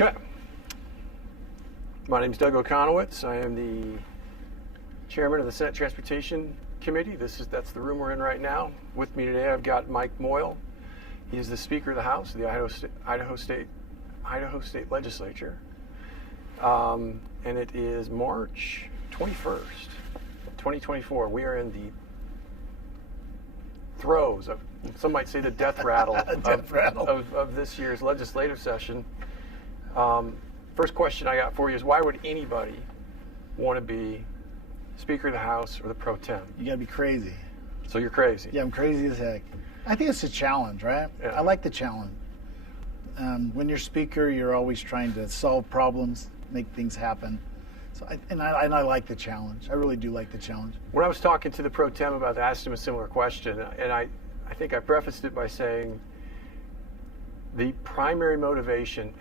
Okay. My name is Doug Okuniewicz. I am the chairman of the Senate Transportation Committee. That's the room we're in right now. With me today, I've got Mike Moyle. He is the Speaker of the House of the Idaho State Legislature. And it is March 21st, 2024. We are in the throes of, some might say, the death rattle, of this year's legislative session. First question I got for you is, why would anybody want to be Speaker of the House or the pro tem? You gotta be crazy. So you're crazy. Yeah, I'm crazy as heck. I think it's a challenge, right? Yeah. I like the challenge. When you're Speaker, you're always trying to solve problems, make things happen. So I like the challenge. I really do like the challenge. When I was talking to the pro tem about that, I asked him a similar question, and I think I prefaced it by saying the primary motivation,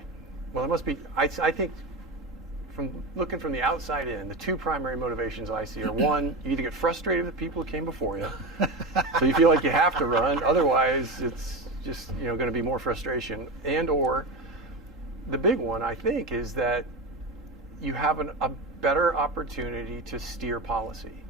well, it must be, I think, from looking from the outside in, the two primary motivations I see are, one, you either get frustrated with the people who came before you, so you feel like you have to run, otherwise it's just going to be more frustration, and or the big one, I think, is that you have a better opportunity to steer policy,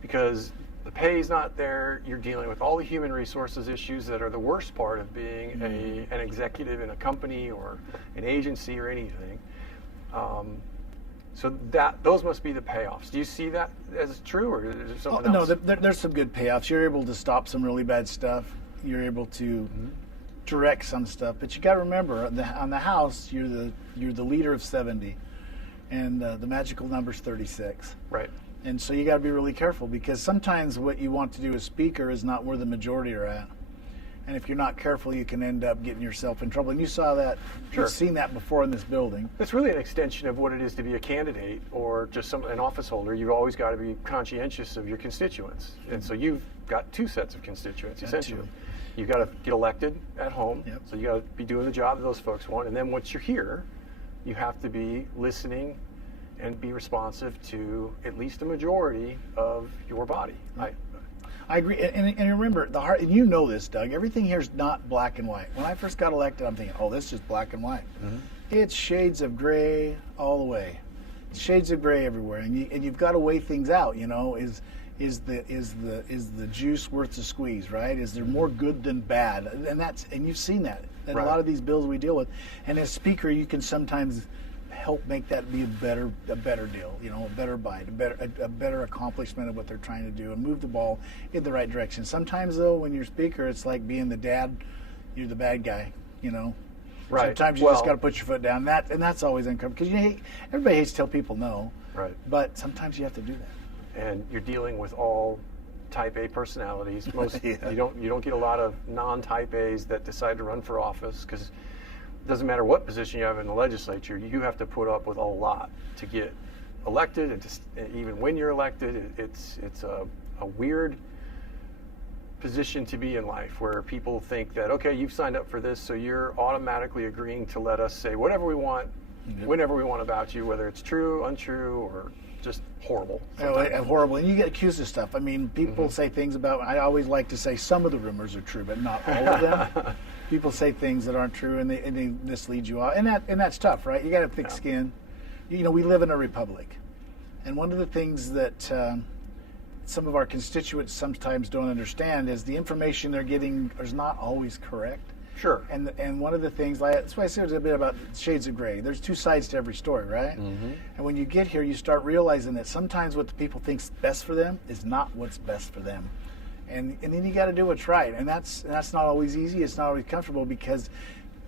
because the pay is not there. You're dealing with all the human resources issues that are the worst part of being an executive in a company or an agency or anything. So those must be the payoffs. Do you see that as true, or is there something else? No, there's some good payoffs. You're able to stop some really bad stuff. You're able to direct some stuff. But you got to remember, on the House, you're the leader of 70, and the magical number's 36. Right. And so you got to be really careful, because sometimes what you want to do as Speaker is not where the majority are at. And if you're not careful, you can end up getting yourself in trouble. And you saw that, Sure. You've seen that before in this building. It's really an extension of what it is to be a candidate or just an office holder. You've always got to be conscientious of your constituents. And so you've got two sets of constituents, essentially. You've got to get elected at home, Yep. so you got to be doing the job that those folks want. And then once you're here, you have to be listening and be responsive to at least a majority of your body. I agree, and remember, and you know this, Doug, everything here is not black and white. When I first got elected, I'm thinking, oh, this is just black and white. Mm-hmm. It's shades of gray all the way. It's shades of gray everywhere, and you've got to weigh things out. Is the juice worth the squeeze, right? Is there more good than bad? And you've seen that in Right. a lot of these bills we deal with. And as Speaker, you can sometimes help make that be a better deal, a better bite, a better accomplishment of what they're trying to do, and move the ball in the right direction. Sometimes, though, when you're Speaker, it's like being the dad, you're the bad guy, Right. Sometimes you just got to put your foot down. That's always uncomfortable, because everybody hates to tell people no. Right. But sometimes you have to do that. And you're dealing with all type A personalities. Yeah. You don't get a lot of non-type A's that decide to run for office, because it doesn't matter what position you have in the legislature, you have to put up with a lot to get elected, and even when you're elected, it's a weird position to be in life, where people think that, okay, you've signed up for this, so you're automatically agreeing to let us say whatever we want, whenever we want about you, whether it's true, untrue, or just horrible. Horrible, and you get accused of stuff. I mean, people say things about, I always like to say some of the rumors are true, but not all of them. People say things that aren't true, and they mislead you out, and that's tough, right? You got to have thick skin. We live in a republic, and one of the things that some of our constituents sometimes don't understand is the information they're getting is not always correct. Sure. And one of the things, that's why I said a bit about shades of gray. There's two sides to every story, right? Mm-hmm. And when you get here, you start realizing that sometimes what the people think's best for them is not what's best for them. And then you got to do what's right, and that's not always easy. It's not always comfortable, because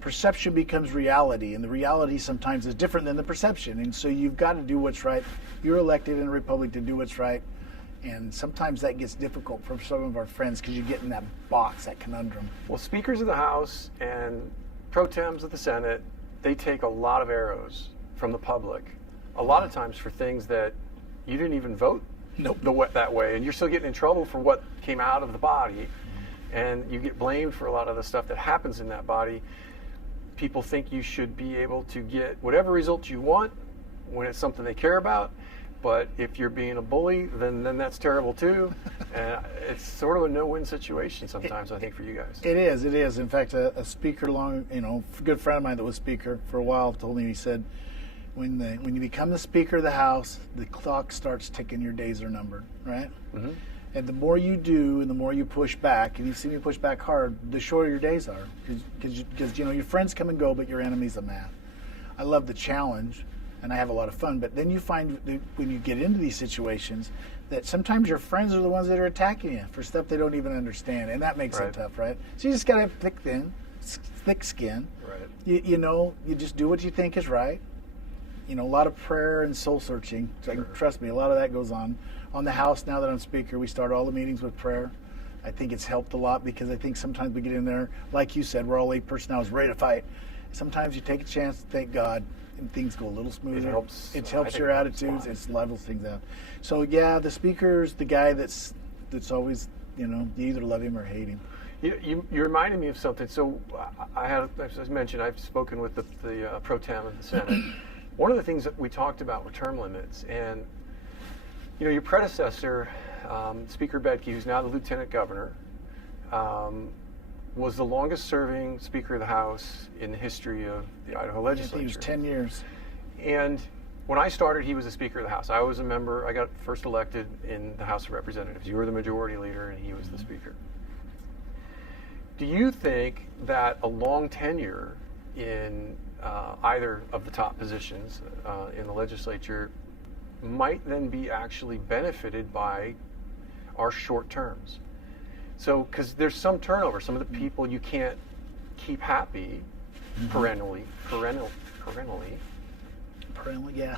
perception becomes reality, and the reality sometimes is different than the perception. And so you've got to do what's right. You're elected in a republic to do what's right, and sometimes that gets difficult for some of our friends, because you get in that box, that conundrum. Well, speakers of the House and pro tems of the Senate, they take a lot of arrows from the public, a lot of times for things that you didn't even vote that way, and you're still getting in trouble for what came out of the body, and you get blamed for a lot of the stuff that happens in that body. People think you should be able to get whatever results you want when it's something they care about, But if you're being a bully, then that's terrible too. And it's sort of a no-win situation sometimes, I think, for you guys. It is. In fact, a speaker a good friend of mine that was speaker for a while told me, he said, when you become the Speaker of the House, the clock starts ticking, your days are numbered, right? Mm-hmm. And the more you do and the more you push back, and you've seen me push back hard, the shorter your days are. Because your friends come and go, but your enemy's a man. I love the challenge, and I have a lot of fun, but then you find that when you get into these situations that sometimes your friends are the ones that are attacking you for stuff they don't even understand, and that makes it tough, right? So you just got to have thick skin. Right. You just do what you think is right. A lot of prayer and soul searching. So trust me, a lot of that goes on. On the House, now that I'm Speaker, we start all the meetings with prayer. I think it's helped a lot because I think sometimes we get in there, like you said, we're all lay personnel, ready to fight. Sometimes you take a chance to thank God, and things go a little smoother. It helps your attitudes. It levels things out. So yeah, the Speaker's the guy that's always, you either love him or hate him. You reminded me of something. So as I mentioned, I've spoken with the pro tem in the Senate. One of the things that we talked about were term limits, and your predecessor, Speaker Bedke, who's now the Lieutenant Governor, was the longest-serving Speaker of the House in the history of the Idaho legislature. He was 10 years. And when I started, he was the Speaker of the House. I was a member. I got first elected in the House of Representatives. You were the Majority Leader, and he was the Speaker. Do you think that a long tenure in either of the top positions in the legislature might then be actually benefited by our short terms? So, because there's some turnover, some of the people you can't keep happy perennially, yeah.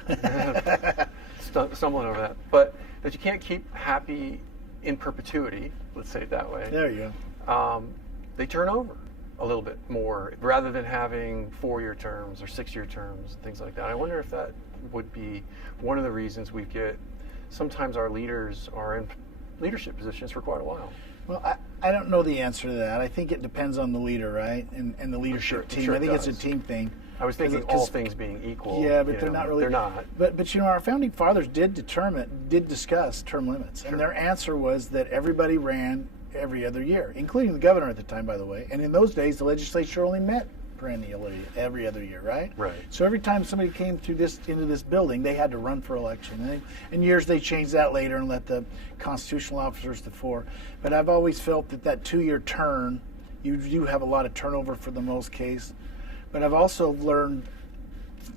Stumbling over that, but that you can't keep happy in perpetuity, let's say it that way. There you go. They turn over a little bit more rather than having 4-year terms or 6-year terms and things like that. I wonder if that would be one of the reasons sometimes our leaders are in leadership positions for quite a while. Well, I don't know the answer to that. I think it depends on the leader, right? And the leadership team. I think it's a team thing. I was thinking all things being equal. Yeah, but they're not really. They're not. But our founding fathers did discuss term limits. Sure. And their answer was that everybody ran every other year, including the governor at the time, by the way. And in those days, the legislature only met perennially every other year, right? Right. So every time somebody came into this building, they had to run for election. In years, they changed that later and let the constitutional officers to 4. But I've always felt that 2-year term, you do have a lot of turnover for the most case. But I've also learned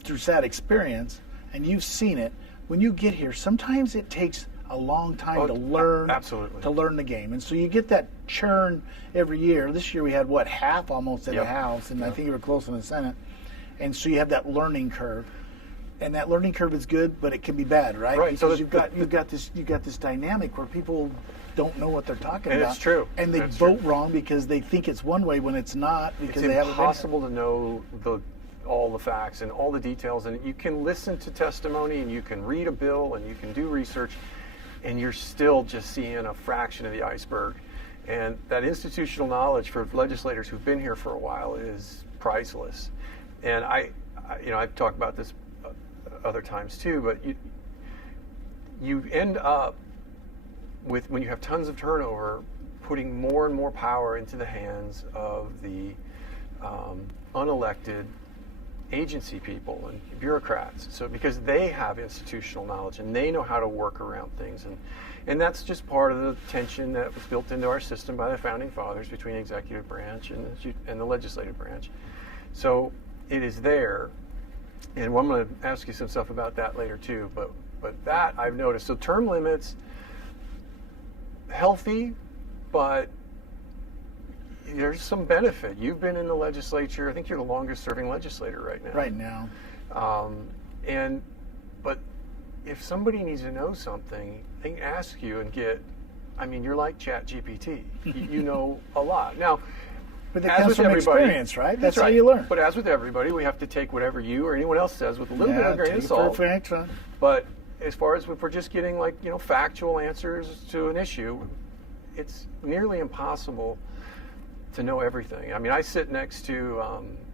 through sad experience, and you've seen it, when you get here, sometimes it takes a long time to learn the game. And so you get that churn every year. This year we had half almost in the House, and I think you were close in the Senate. And so you have that learning curve. And that learning curve is good, but it can be bad, right? Right. Because you've got this dynamic where people don't know what they're talking about. It's true. And they vote wrong because they think it's one way when it's not, because they haven't been. It's impossible to know all the facts and all the details, and you can listen to testimony and you can read a bill and you can do research, and you're still just seeing a fraction of the iceberg. And that institutional knowledge for legislators who've been here for a while is priceless. And I've talked about this other times too, but you end up with, when you have tons of turnover, putting more and more power into the hands of the unelected agency people and bureaucrats. So because they have institutional knowledge and they know how to work around things, and that's just part of the tension that was built into our system by the founding fathers between the executive branch and the legislative branch. So it is there, and I'm going to ask you some stuff about that later too. But that I've noticed. So term limits, healthy, but there's some benefit. You've been in the legislature. I think you're the longest serving legislator right now. Right now. But if somebody needs to know something, they can ask you and you're like ChatGPT. You know a lot. Now, but that comes from experience, right? That's how you learn. But as with everybody, we have to take whatever you or anyone else says with a little bit of grain of salt. But as far as if we're just getting factual answers to an issue, it's nearly impossible to know everything. I mean, I sit next to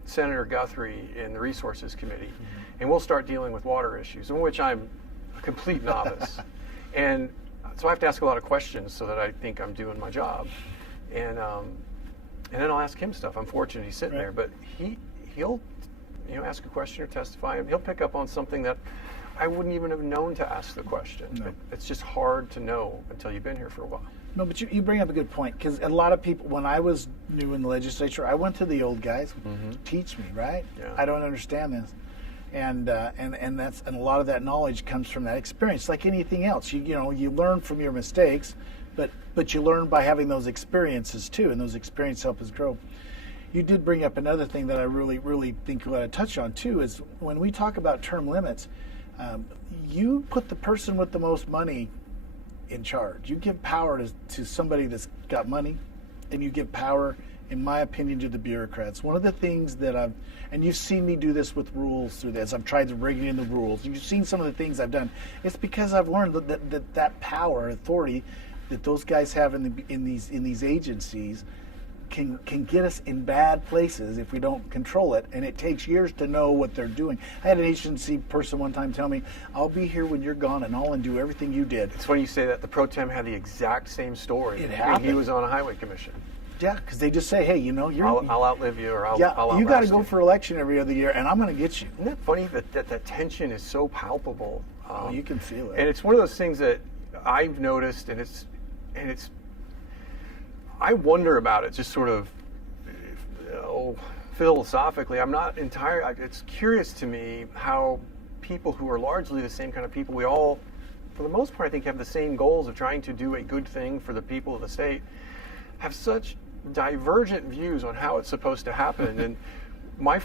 Senator Guthrie in the Resources Committee, and we'll start dealing with water issues, in which I'm a complete novice. And so I have to ask a lot of questions so that I think I'm doing my job. And then I'll ask him stuff. I'm fortunate he's sitting there, but he'll ask a question or testify, and he'll pick up on something that I wouldn't even have known to ask the question. No. It's just hard to know until you've been here for a while. No, but you bring up a good point, because a lot of people, when I was new in the legislature, I went to the old guys, teach me, right? Yeah. I don't understand this. And a lot of that knowledge comes from that experience, like anything else. You learn from your mistakes, but you learn by having those experiences too, and those experiences help us grow. You did bring up another thing that I really, really think we ought to touch on too, is when we talk about term limits, you put the person with the most money in charge. You give power to somebody that's got money, and you give power, in my opinion, to the bureaucrats. One of the things that and you've seen me do this with rules through this, I've tried to bring in the rules. You've seen some of the things I've done. It's because I've learned that power, authority that those guys have in these agencies can get us in bad places if we don't control it, and it takes years to know what they're doing. I had an agency person one time tell me, "I'll be here when you're gone, and I'll undo everything you did." It's funny you say that. The pro tem had the exact same story. It happened. He was on a highway commission. Yeah, because they just say, "Hey, I'll outlive you, or I'll outlast you got to go you." for election every other year, and I'm going to get you." Isn't that funny that tension is so palpable? You can feel it. And it's one of those things that I've noticed, and it's I wonder about it, just sort of philosophically. I'm not entirely. It's curious to me how people who are largely the same kind of people, we all, for the most part, I think, have the same goals of trying to do a good thing for the people of the state, have such divergent views on how it's supposed to happen. And I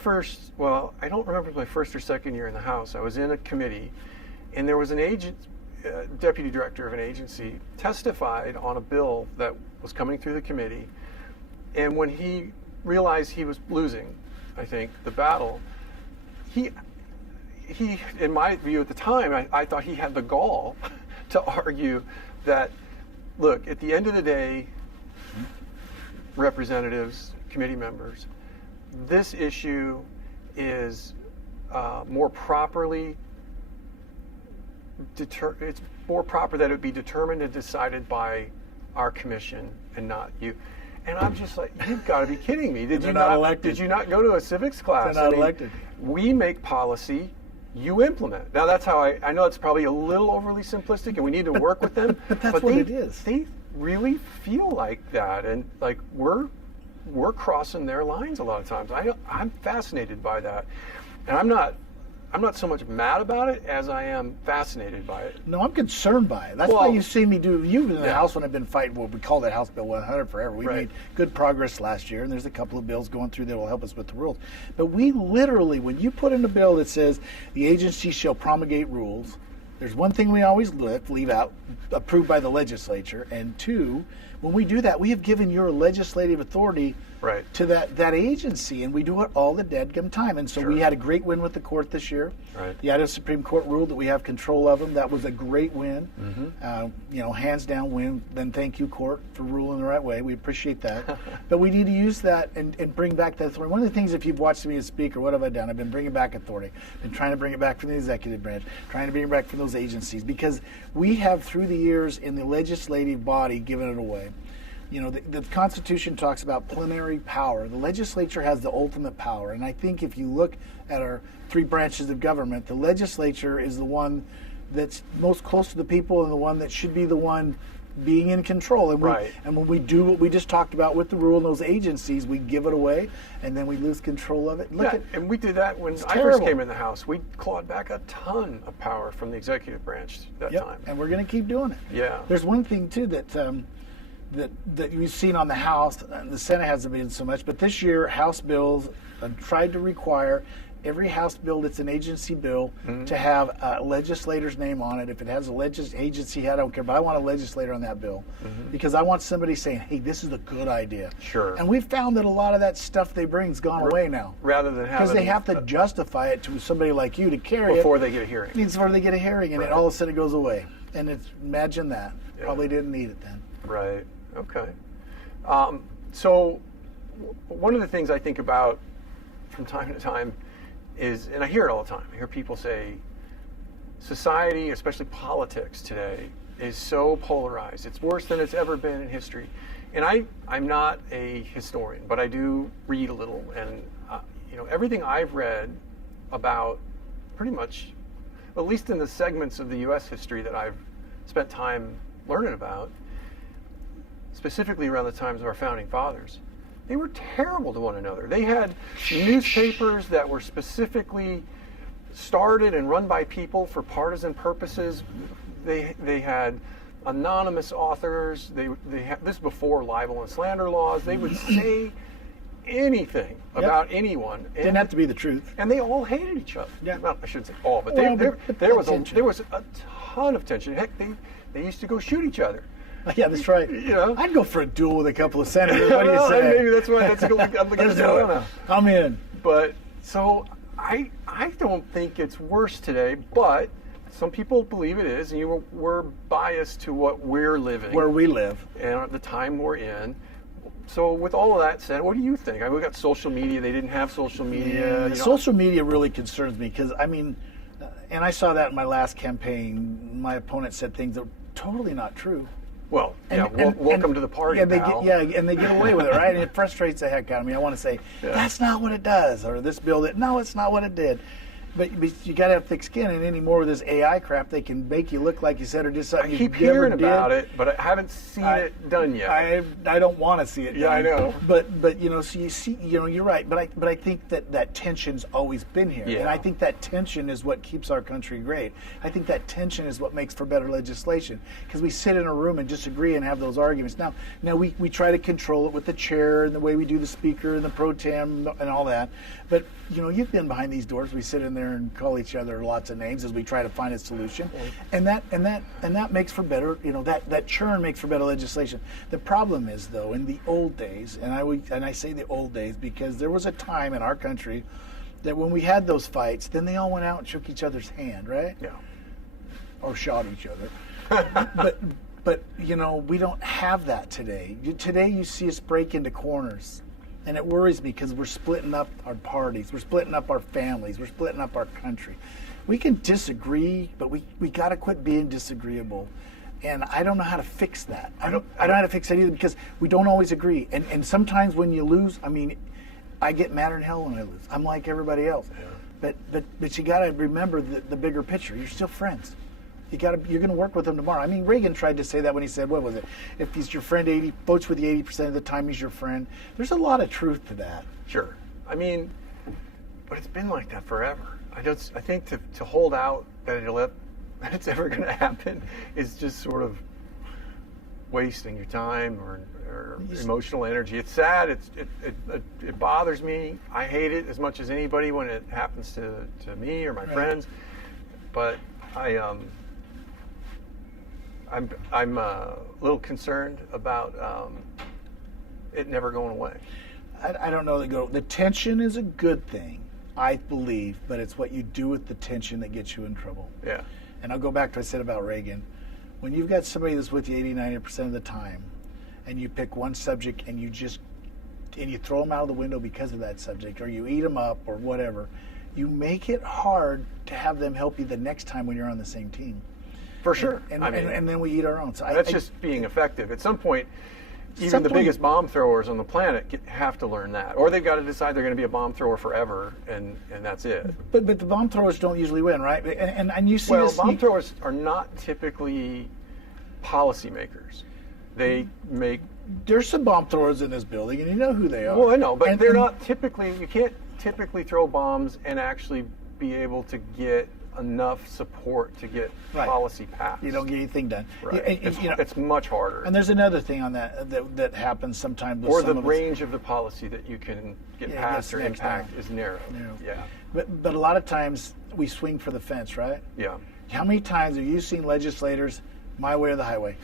don't remember my first or second year in the House. I was in a committee, and there was an deputy director of an agency testified on a bill that was coming through the committee, and when he realized he was losing, I think, the battle, he in my view at the time, I thought he had the gall to argue that, look, at the end of the day, representatives, committee members, this issue is more properly it's more proper that it be determined and decided by our commission and not you. And I'm just like, you've got to be kidding me. Did you not go to a civics class? They're not elected. We make policy, you implement. Now that's how I know it's probably a little overly simplistic, and we need to work with them. But that's what it is. They really feel like that, and like we're crossing their lines a lot of times. I'm fascinated by that, and I'm not so much mad about it as I am fascinated by it. No, I'm concerned by it. That's why you've seen me do. You've been in the House when I've been fighting what we call that House Bill 100 forever. We made good progress last year, and there's a couple of bills going through that will help us with the rules. But we literally, when you put in a bill that says the agency shall promulgate rules, there's one thing we always leave out, approved by the legislature, and two, when we do that, we have given your legislative authority to that agency, and we do it all the dadgum time. And so we had a great win with the court this year. The Idaho Supreme Court ruled that we have control of them. That was a great win. Hands down win. Then thank you, court, for ruling the right way. We appreciate that. But we need to use that and bring back that authority. One of the things, if you've watched me as speaker, what have I done? I've been bringing back authority. Been trying to bring it back from the executive branch, trying to bring it back from those agencies, because we have, through the years in the legislative body, given it away. The Constitution talks about plenary power. The legislature has the ultimate power. And I think if you look at our three branches of government, the legislature is the one that's most close to the people and the one that should be the one being in control. And, and when we do what we just talked about with the rule in those agencies, we give it away and then we lose control of it. And we did that when I first came in the House. We clawed back a ton of power from the executive branch that time. And we're going to keep doing it. There's one thing, too, that we've seen on the House, the Senate hasn't been so much, but this year House bills tried to require every House bill that's an agency bill to have a legislator's name on it. If it has a agency head, I don't care, but I want a legislator on that bill because I want somebody saying, hey, this is a good idea. And we've found that a lot of that stuff they bring's gone away now. Rather than having... Because they have to justify it to somebody like you to carry before they get a hearing. Before they get a hearing, and it all of a sudden it goes away. And imagine that. Probably didn't need it then. Okay. So one of the things I think about from time to time is, and I hear it all the time, I hear people say, society, especially politics today, is so polarized. It's worse than it's ever been in history. And I'm not a historian, but I do read a little. And everything I've read about pretty much, at least in the segments of the U.S. history that I've spent time learning about, specifically around the times of our founding fathers, they were terrible to one another. They had newspapers that were specifically started and run by people for partisan purposes. They had anonymous authors. They had, this before libel and slander laws. They would say anything about anyone. Didn't have to be the truth. And they all hated each other. Yeah. Well, I shouldn't say all, but there was a ton of tension. Heck, they used to go shoot each other. Yeah, that's right. I'd go for a duel with a couple of senators. What do you say? Maybe that's why. That's a good. Let's do it. I'm in. But so I don't think it's worse today, but some people believe it is, and we're biased to what we're living, where we live, and at the time we're in. So with all of that said, what do you think? I mean, we got social media. They didn't have social media. Yeah, social media really concerns me because, I mean, and I saw that in my last campaign. My opponent said things that were totally not true. Well, welcome to the party, and pal. and they get away with it, right? And it frustrates the heck out of me. I want to say, that's not what it does, or this bill no, it's not what it did. But you got to have thick skin, and anymore with this AI crap, they can make you look like you said or did something you keep never hearing did. about it, but I haven't seen it done yet. I don't want to see it done. Yeah, I know. But so you see, you're right. But I think that tension's always been here, and I think that tension is what keeps our country great. I think that tension is what makes for better legislation because we sit in a room and disagree and have those arguments. Now we try to control it with the chair and the way we do the speaker and the pro tem and all that. But you've been behind these doors. We sit in there and call each other lots of names as we try to find a solution, and that makes for better. That churn makes for better legislation. The problem is, though, in the old days, and I say the old days because there was a time in our country that when we had those fights, then they all went out and shook each other's hand, right? Yeah. Or shot each other. But we don't have that today. Today you see us break into corners. And it worries me because we're splitting up our parties, we're splitting up our families, we're splitting up our country. We can disagree, but we got to quit being disagreeable. And I don't know how to fix that. I don't know how to fix that either because we don't always agree. And sometimes when you lose, I mean, I get madder than hell when I lose. I'm like everybody else. Yeah. But you got to remember the bigger picture. You're still friends. You're going to work with them tomorrow. I mean, Reagan tried to say that when he said, what was it? If he's your friend, votes with you 80% of the time, he's your friend. There's a lot of truth to that. Sure. I mean, but it's been like that forever. I think to hold out that it's ever going to happen is just sort of wasting your time or emotional energy. It's sad. It bothers me. I hate it as much as anybody when it happens to me or my friends. But I'm a little concerned about it never going away. I don't know the tension is a good thing, I believe, but it's what you do with the tension that gets you in trouble. Yeah. And I'll go back to what I said about Reagan. When you've got somebody that's with you 80-90% of the time, and you pick one subject and you throw them out of the window because of that subject, or you eat them up or whatever, you make it hard to have them help you the next time when you're on the same team. For sure. And then we eat our own. So that's just being effective. At some point, even the biggest bomb throwers on the planet have to learn that. Or they've got to decide they're going to be a bomb thrower forever, and that's it. But the bomb throwers don't usually win, right? And you see this. Well, bomb throwers are not typically policymakers. They make... There's some bomb throwers in this building, and you know who they are. Well, I know, but they're not typically... You can't typically throw bombs and actually be able to get enough support to get policy passed. You don't get anything done. Right. It's much harder. And there's another thing on that happens sometimes. Or the range of the policy that you can get passed or impact is narrow. Yeah. But a lot of times we swing for the fence, right? Yeah. How many times have you seen legislators, my way or the highway,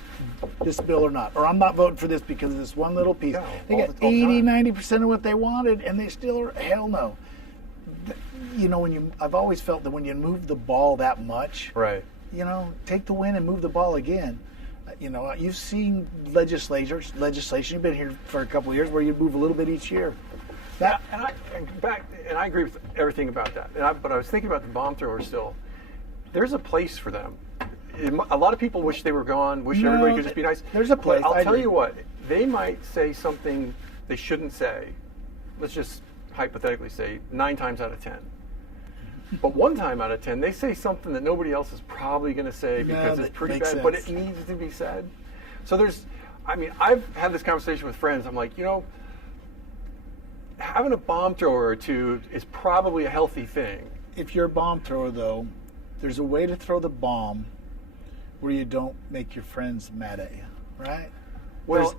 this bill or not, or I'm not voting for this because of this one little piece? Yeah, they get 80-90% of what they wanted, and they still are, hell no. I've always felt that when you move the ball that much, right? Take the win and move the ball again. You've seen legislation. You've been here for a couple of years where you move a little bit each year. And I agree with everything about that. But I was thinking about the bomb thrower still. there's a place for them. A lot of people wish they were gone, wish No, everybody could just be nice. there's a place, But I I'll tell agree. you what, they might say something they shouldn't say. Let's just hypothetically say 9 times out of 10. But 1 time out of 10, they say something that nobody else is probably going to say because that it's pretty makes bad, but it sense. needs to be said. So I've had this conversation with friends. I'm like, having a bomb thrower or two is probably a healthy thing. If you're a bomb thrower, though, there's a way to throw the bomb where you don't make your friends mad at you, right? Well,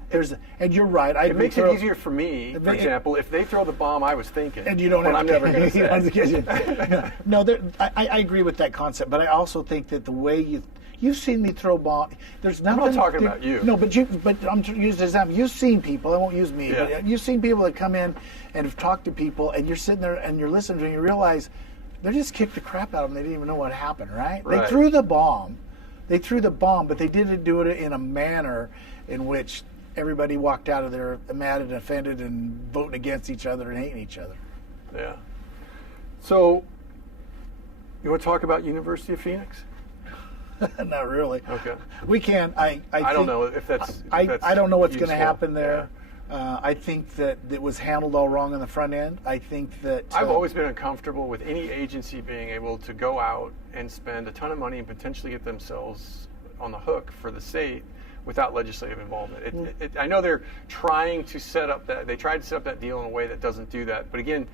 and you're right. it makes it easier for me, for it- example, if they throw the bomb I was thinking, And you don't but have I'm to, never going to you don't have to say. catch it. No, I agree with that concept, but I also think that the way you've seen me throw bomb. There's nothing. not talking about you. No, but I'm using an example. You've seen people. I won't use me. Yeah. But you've seen people that come in and have talked to people, and you're sitting there and you're listening to them, and you realize they just kicked the crap out of them. They didn't even know what happened. Right? Right. They threw the bomb. But they didn't do it in a manner in which everybody walked out of there mad and offended and voting against each other and hating each other. Yeah. So, you want to talk about University of Phoenix? Not really. Okay. We can. I I don't think- know if that's. I don't know what's going to useful. happen there. I think that it was handled all wrong on the front end. I think that I've always been uncomfortable with any agency being able to go out and spend a ton of money and potentially get themselves on the hook for the state without legislative involvement. I know they're trying to set up that. They tried to set up that deal in a way that doesn't do that. But again,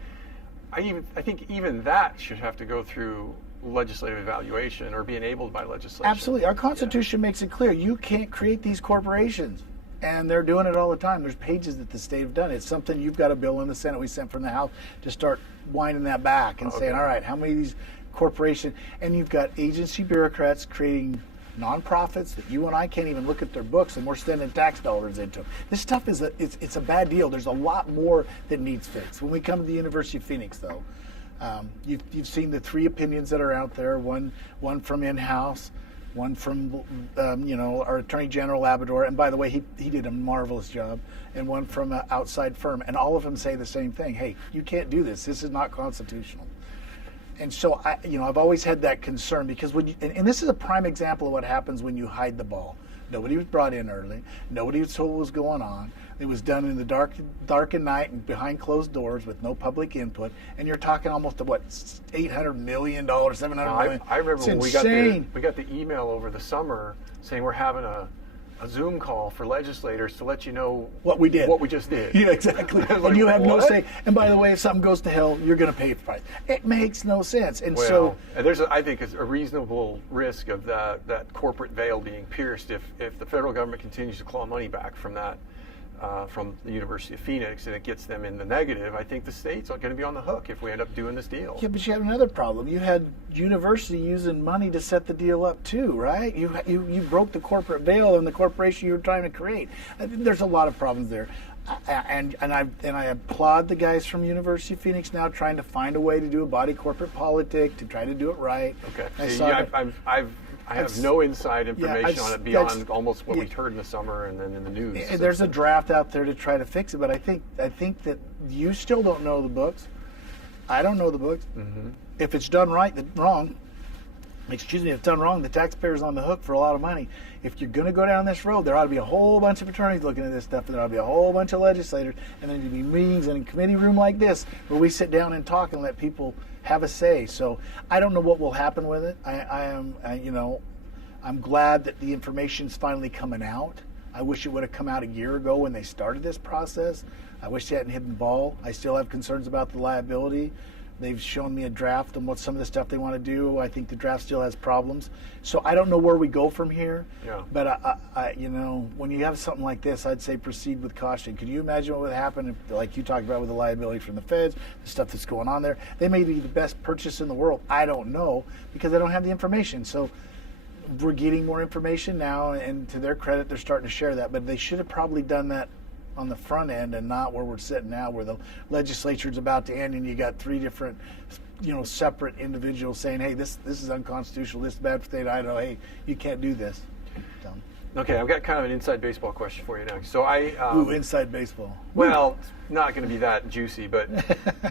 I think even that should have to go through legislative evaluation or be enabled by legislation. Absolutely. Our Constitution makes it clear you can't create these corporations. And they're doing it all the time. There's pages that the state have done. It's something you've got a bill in the Senate we sent from the House to start winding that back and saying, all right, how many of these corporations? And you've got agency bureaucrats creating nonprofits that you and I can't even look at their books, and we're spending tax dollars into them. This stuff is it's a bad deal. There's a lot more that needs fixed. When we come to the University of Phoenix, though, you've seen the 3 opinions that are out there. One from in-house. One from, our Attorney General Labrador, and by the way, he did a marvelous job, and one from an outside firm, and all of them say the same thing. Hey, you can't do this. This is not constitutional. And so, I've always had that concern because and this is a prime example of what happens when you hide the ball. Nobody was brought in early. Nobody was told what was going on. It was done in the dark and night and behind closed doors with no public input. And you're talking almost to $800 million, $700 million. I remember it's when insane. we got the email over the summer saying we're having a Zoom call for legislators to let you know What we did. What we just did. Yeah, exactly. I was And like, you have no what? say. And by the way, if something goes to hell, you're going to pay for it. It makes no sense. And Well, so, and I think it's a reasonable risk of that corporate veil being pierced if the federal government continues to claw money back from that. From the University of Phoenix, and it gets them in the negative. I think the state's going to be on the hook if we end up doing this deal. yeah, but you have another problem. You had university using money to set the deal up too, right? You broke the corporate veil in the corporation you were trying to create. I think there's a lot of problems there. And I applaud the guys from University of Phoenix now trying to find a way to do a body corporate politic to try to do it right. Okay. I See, saw I that- have no inside information on it beyond that's- almost what we heard in the summer and then in the news. There's a draft out there to try to fix it, but I think that you still don't know the books. I don't know the books. Mm-hmm. If it's done right, wrong. Excuse me, if it's done wrong, the taxpayer's on the hook for a lot of money. If you're going to go down this road, there ought to be a whole bunch of attorneys looking at this stuff, and there ought to be a whole bunch of legislators, and there need to be meetings in a committee room like this where we sit down and talk and let people have a say. So I don't know what will happen with it. I'm glad that the information's finally coming out. I wish it would have come out a year ago when they started this process. I wish they hadn't hidden the ball. I still have concerns about the liability. They've shown me a draft on what some of the stuff they want to do. I think the draft still has problems. So I don't know where we go from here. Yeah. But when you have something like this, I'd say proceed with caution. Could you imagine what would happen if, like you talked about with the liability from the feds, the stuff that's going on there? They may be the best purchase in the world. I don't know because I don't have the information. So we're getting more information now, and to their credit, they're starting to share that. But they should have probably done that on the front end and not where we're sitting now, where the legislature's about to end and you got 3 different, separate individuals saying, hey, this is unconstitutional, this is bad for the state of Idaho, hey, you can't do this. So. Okay, I've got kind of an inside baseball question for you now. So Ooh, inside baseball. well, it's not going to be that juicy, but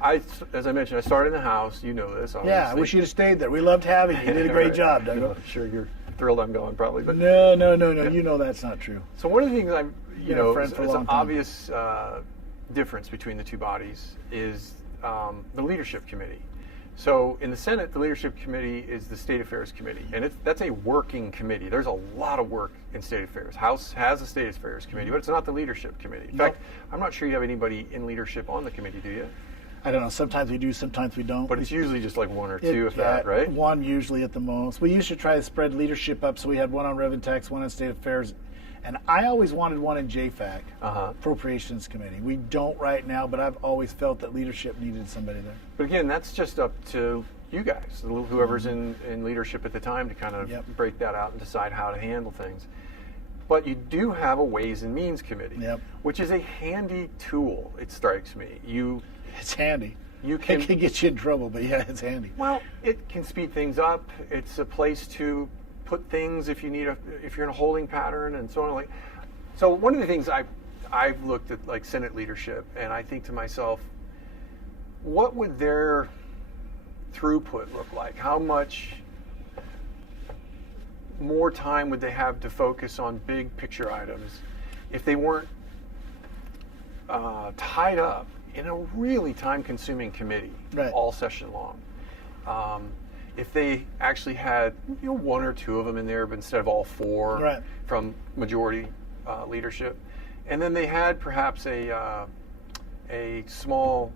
as I mentioned, I started in the house. You know this, obviously. Yeah, I wish you'd have stayed there. We loved having you. You did a great job, Doug. I'm sure you're thrilled I'm going, probably. But No. You know that's not true. so one of the things friend for a it's long an time. obvious difference between the two bodies is the leadership committee. So in the Senate, the leadership committee is the state affairs committee, and that's a working committee. There's a lot of work in state affairs. House has a state affairs committee, but it's not the leadership committee. In fact, I'm not sure you have anybody in leadership on the committee, do you? I don't know. Sometimes we do, sometimes we don't. But it's usually just like one or two, if that, right? One usually at the most. We used to try to spread leadership up, so we had one on Revenue Tax, one on State Affairs, and I always wanted one in JFAC, Appropriations Committee. We don't right now, but I've always felt that leadership needed somebody there. But again, that's just up to you guys, whoever's in leadership at the time, to kind of break that out and decide how to handle things. But you do have a Ways and Means Committee, which is a handy tool, it strikes me. It's handy. It can get you in trouble, but yeah, it's handy. Well, it can speed things up. It's a place to put things if you're in a holding pattern and so on. So one of the things I've looked at, like Senate leadership, and I think to myself, what would their throughput look like? How much more time would they have to focus on big picture items if they weren't tied up in a really time-consuming committee all session long? If they actually had one or two of them in there, but instead of all four from majority leadership, and then they had perhaps a small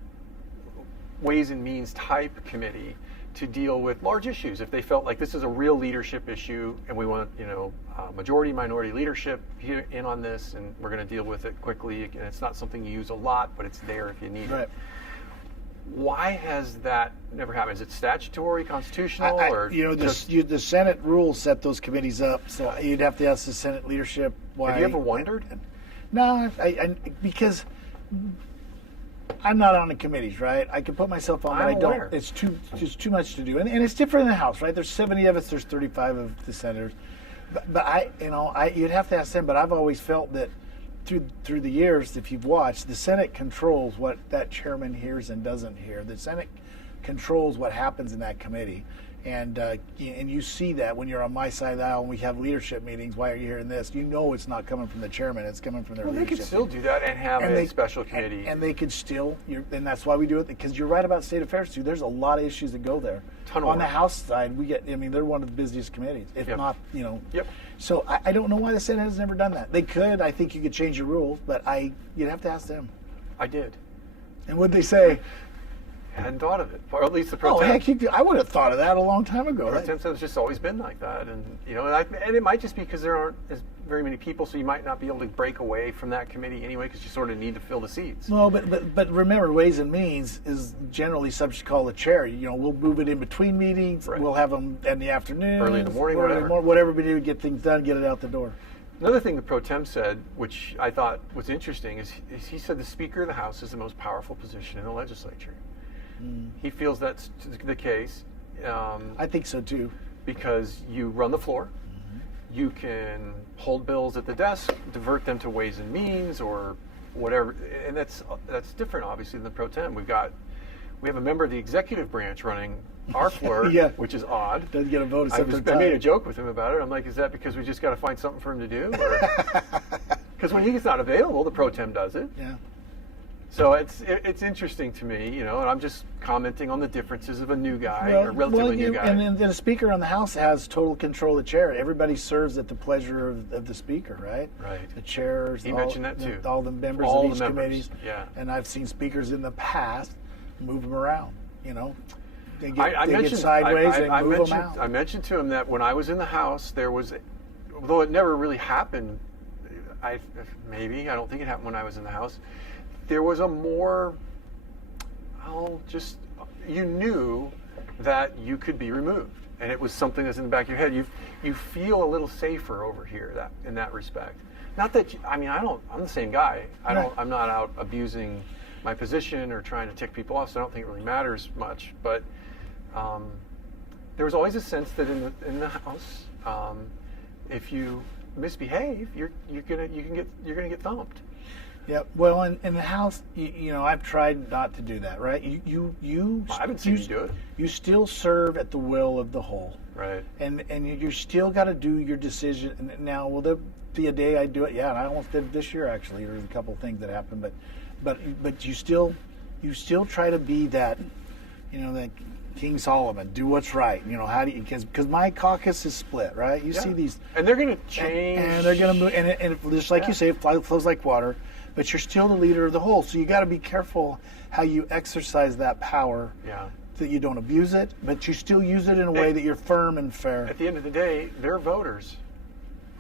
Ways and Means type committee to deal with large issues. If they felt like this is a real leadership issue and we want majority minority leadership here in on this, and we're going to deal with it quickly, and it's not something you use a lot, but it's there if you need it. Why has that never happened? Is it statutory, constitutional, or the Senate rules set those committees up, so you'd have to ask the Senate leadership why. Have you ever wondered? No, because I'm not on the committees, right? I can put myself on, but I don't. It's too much to do, and it's different in the House, right? There's 70 of us. There's 35 of the senators, but you'd have to ask them. But I've always felt that through the years, if you've watched, the Senate controls what that chairman hears and doesn't hear. The Senate controls what happens in that committee, and you see that when you're on my side of the aisle and we have leadership meetings. Why are you hearing this? You know it's not coming from the chairman; it's coming from their leadership. They could still do that and have a special committee, and they could still. And that's why we do it, because you're right about state affairs too. There's a lot of issues that go there. On the House side, they're one of the busiest committees, if not, So I don't know why the Senate has never done that. They could. I think you could change your rules, but you'd have to ask them. I did. And what'd they say? Hadn't thought of it, or at least the pro temp. Heck, I would have thought of that a long time ago. Pro temp has just always been like that, and and it might just be because there aren't as very many people, so you might not be able to break away from that committee anyway, because you sort of need to fill the seats. Well, but remember, Ways and Means is generally subject to call the chair. We'll move it in between meetings. We'll have them in the afternoon, early in the morning, whatever we do, get things done, get it out the door. Another thing the pro temp said, which I thought was interesting, is he said the Speaker of the House is the most powerful position in the legislature. He feels that's the case. I think so too. Because you run the floor, you can hold bills at the desk, divert them to Ways and Means or whatever, and that's different, obviously, than the pro tem. We have a member of the executive branch running our floor, which is odd. Doesn't get a vote. I made a joke with him about it. I'm like, is that because we just got to find something for him to do? Because when he's not available, the pro tem does it. Yeah. So it's interesting to me, and I'm just commenting on the differences of a new guy, or relatively new guy. And then the Speaker on the House has total control of the chair. Everybody serves at the pleasure of the Speaker, right? Right. The chairs. He mentioned that too. All the members of each committees. Yeah. And I've seen speakers in the past move them around. They I get sideways and move them out. I mentioned to him that when I was in the House, there was, although it never really happened, I don't think it happened when I was in the House. There was a more, you knew that you could be removed, and it was something that's in the back of your head. You feel a little safer over here in that respect. Not that I'm the same guy. I'm not out abusing my position or trying to tick people off, so I don't think it really matters much. But there was always a sense that in the House, if you misbehave, you're gonna get thumped. Yeah, well, in the House, I've tried not to do that, right? I haven't seen you do it. You still serve at the will of the whole, right? And you still got to do your decision. Now, will there be a day I do it? Yeah, and I almost did it this year actually. There's a couple of things that happened, but you still try to be that, that King Solomon, do what's right. How do you? Because my caucus is split, right? You see these, and they're going to change, and they're going to move, and just like you say, it flows like water. But you're still the leader of the whole, so you got to be careful how you exercise that power. Yeah. That you don't abuse it, but you still use it in a way that you're firm and fair. At the end of the day, they're voters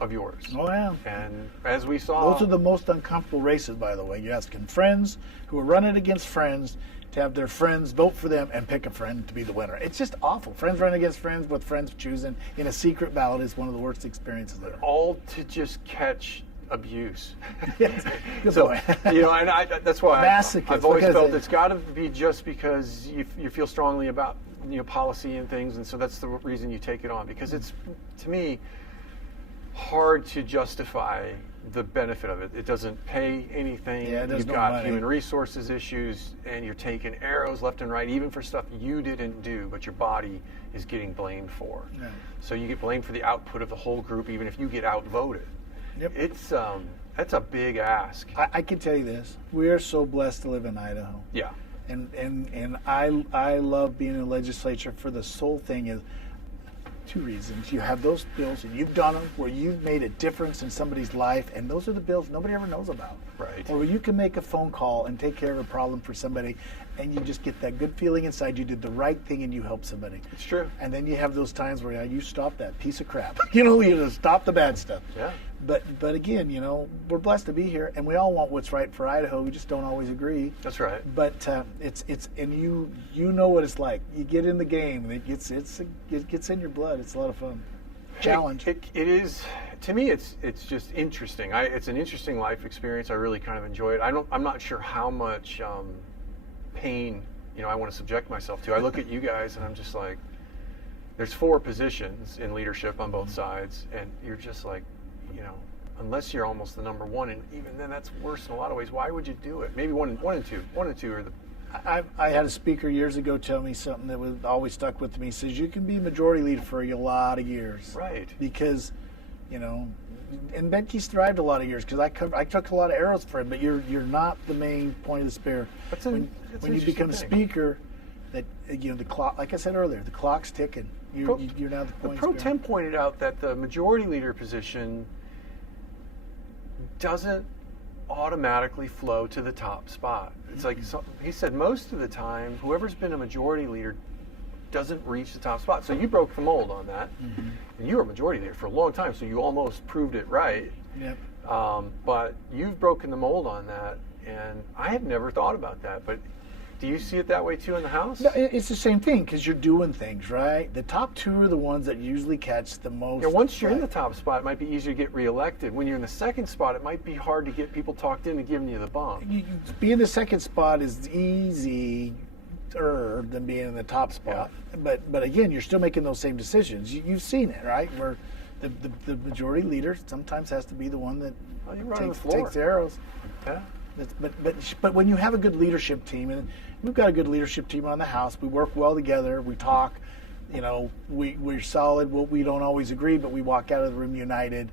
of yours. Oh yeah. And as we saw, those are the most uncomfortable races, by the way. You're asking friends who are running against friends to have their friends vote for them and pick a friend to be the winner. It's just awful. Friends running against friends with friends choosing in a secret ballot is one of the worst experiences there. All to just catch abuse. Yes. Good So, boy. and that's why I've always felt it's got to be just because you feel strongly about policy and things, and so that's the reason you take it on, because it's, to me, hard to justify the benefit of it. It doesn't pay anything. Yeah, You've got human resources issues, and you're taking arrows left and right, even for stuff you didn't do, but your body is getting blamed for. Yeah. So you get blamed for the output of the whole group, even if you get outvoted. Yep. That's a big ask. I can tell you this: we are so blessed to live in Idaho. Yeah. And I love being in the legislature for the sole thing is two reasons. You have those bills, and you've done them where you've made a difference in somebody's life, and those are the bills nobody ever knows about. Right. Or where you can make a phone call and take care of a problem for somebody, and you just get that good feeling inside you did the right thing and you helped somebody. It's true. And then you have those times where you stop that piece of crap. You just stop the bad stuff. Yeah. But again, we're blessed to be here, and we all want what's right for Idaho. We just don't always agree. That's right. But it's and you know what it's like. You get in the game, and it gets in your blood. It's a lot of fun. Challenge. It is, to me. It's just interesting. It's an interesting life experience. I really kind of enjoy it. I'm not sure how much pain I want to subject myself to. I look at you guys, and I'm just like, there's 4 positions in leadership on both sides, and you're just like, unless you're almost the number one, and even then that's worse in a lot of ways. Why would you do it? Maybe one and two are the. I had a speaker years ago tell me something that was always stuck with me. He says you can be majority leader for a lot of years, right? Because, and Benke's thrived a lot of years because I took a lot of arrows for him. But you're not the main point of the spear. When you become speaker, that the clock, like I said earlier, the clock's ticking. You're now the point. Pro Tem pointed out that the majority leader position doesn't automatically flow to the top spot. It's like he said, most of the time, whoever's been a majority leader doesn't reach the top spot. So you broke the mold on that, and you were a majority leader for a long time, so you almost proved it right. Yep. But you've broken the mold on that, and I have never thought about that. But do you see it that way too in the House? No, it's the same thing because you're doing things, right? The top 2 are the ones that usually catch the most. Once you're in the top spot, it might be easier to get reelected. When you're in the second spot, it might be hard to get people talked into giving you the bump. Being in the second spot is easier than being in the top spot. Yeah. But again, you're still making those same decisions. You've seen it, right? Where the majority leader sometimes has to be the one that takes the arrows. Yeah. But when you have a good leadership team, and we've got a good leadership team on the House, we work well together, we talk, we're solid. We don't always agree, but we walk out of the room united,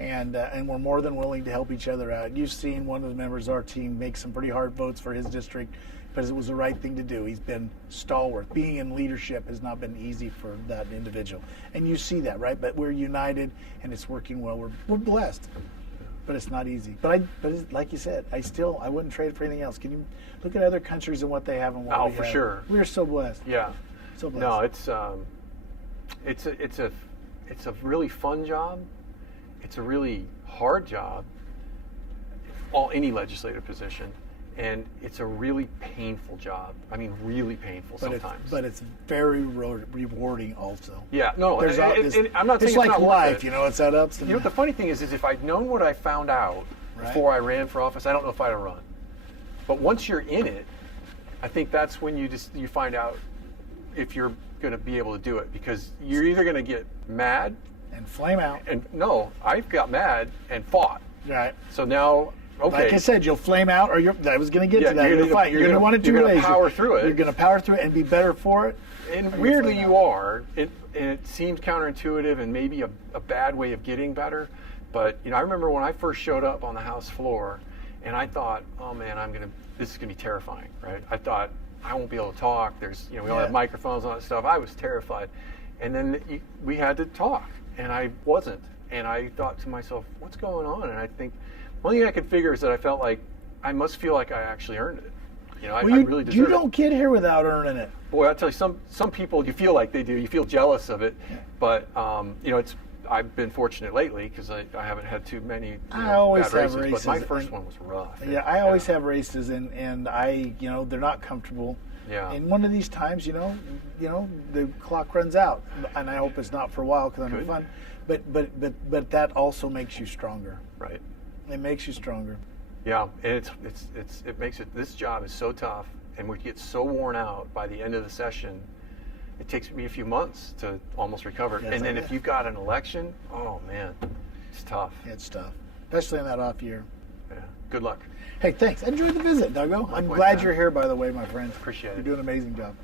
and we're more than willing to help each other out. You've seen one of the members of our team make some pretty hard votes for his district because it was the right thing to do. He's been stalwart. Being in leadership has not been easy for that individual, and you see that, right? But we're united, and it's working well. We're blessed. But it's not easy. But like you said, I wouldn't trade it for anything else. Can you look at other countries and what they have and what we have? Oh, for sure. We're so blessed. Yeah. So blessed. No, it's a really fun job. It's a really hard job. Any legislative position, and it's a really painful job. I mean, really painful sometimes. But it's very rewarding also. Yeah, no, I'm not saying it's like not life, it's that ups and downs. The funny thing is if I'd known what I found out before I ran for office, I don't know if I'd have run. But once you're in it, I think that's when you find out if you're going to be able to do it, because you're either going to get mad And flame out. And no, I got mad and fought. Right. So now, okay. Like I said, you'll flame out, or I was going to get Yeah, to that. you're You're gonna- You're going to want to do you're gonna ways. power through it. You're going to power through it and be better for it. And weirdly, you are. And it seems counterintuitive and maybe a bad way of getting better. But I remember when I first showed up on the House floor, and I thought, oh man, this is gonna be terrifying, right? I thought I won't be able to talk. There's, we don't have microphones and all that stuff. I was terrified. And then we had to talk, and I wasn't. And I thought to myself, what's going on? And I think one thing I could figure is that I felt like I must feel like I actually earned it. I really deserve it. You don't get here without earning it. Boy, I'll tell you, some people, you feel like they do. You feel jealous of it. Yeah. But, I've been fortunate lately because I haven't had too many I always bad have races. But my first one was rough. Yeah, I always have races, and I, they're not comfortable. Yeah. And one of these times, the clock runs out, and I hope it's not for a while because I'm having fun. But that also makes you stronger. Right. It makes you stronger. Yeah, and it makes it. This job is so tough, and we get so worn out by the end of the session. It takes me a few months to almost recover. Yes, and then if you've got an election, oh man, it's tough. It's tough, especially in that off year. Yeah. Good luck. Hey, thanks. I enjoyed the visit, Dougo. I'm glad you're here, by the way, my friend. Appreciate it. You're doing an amazing job.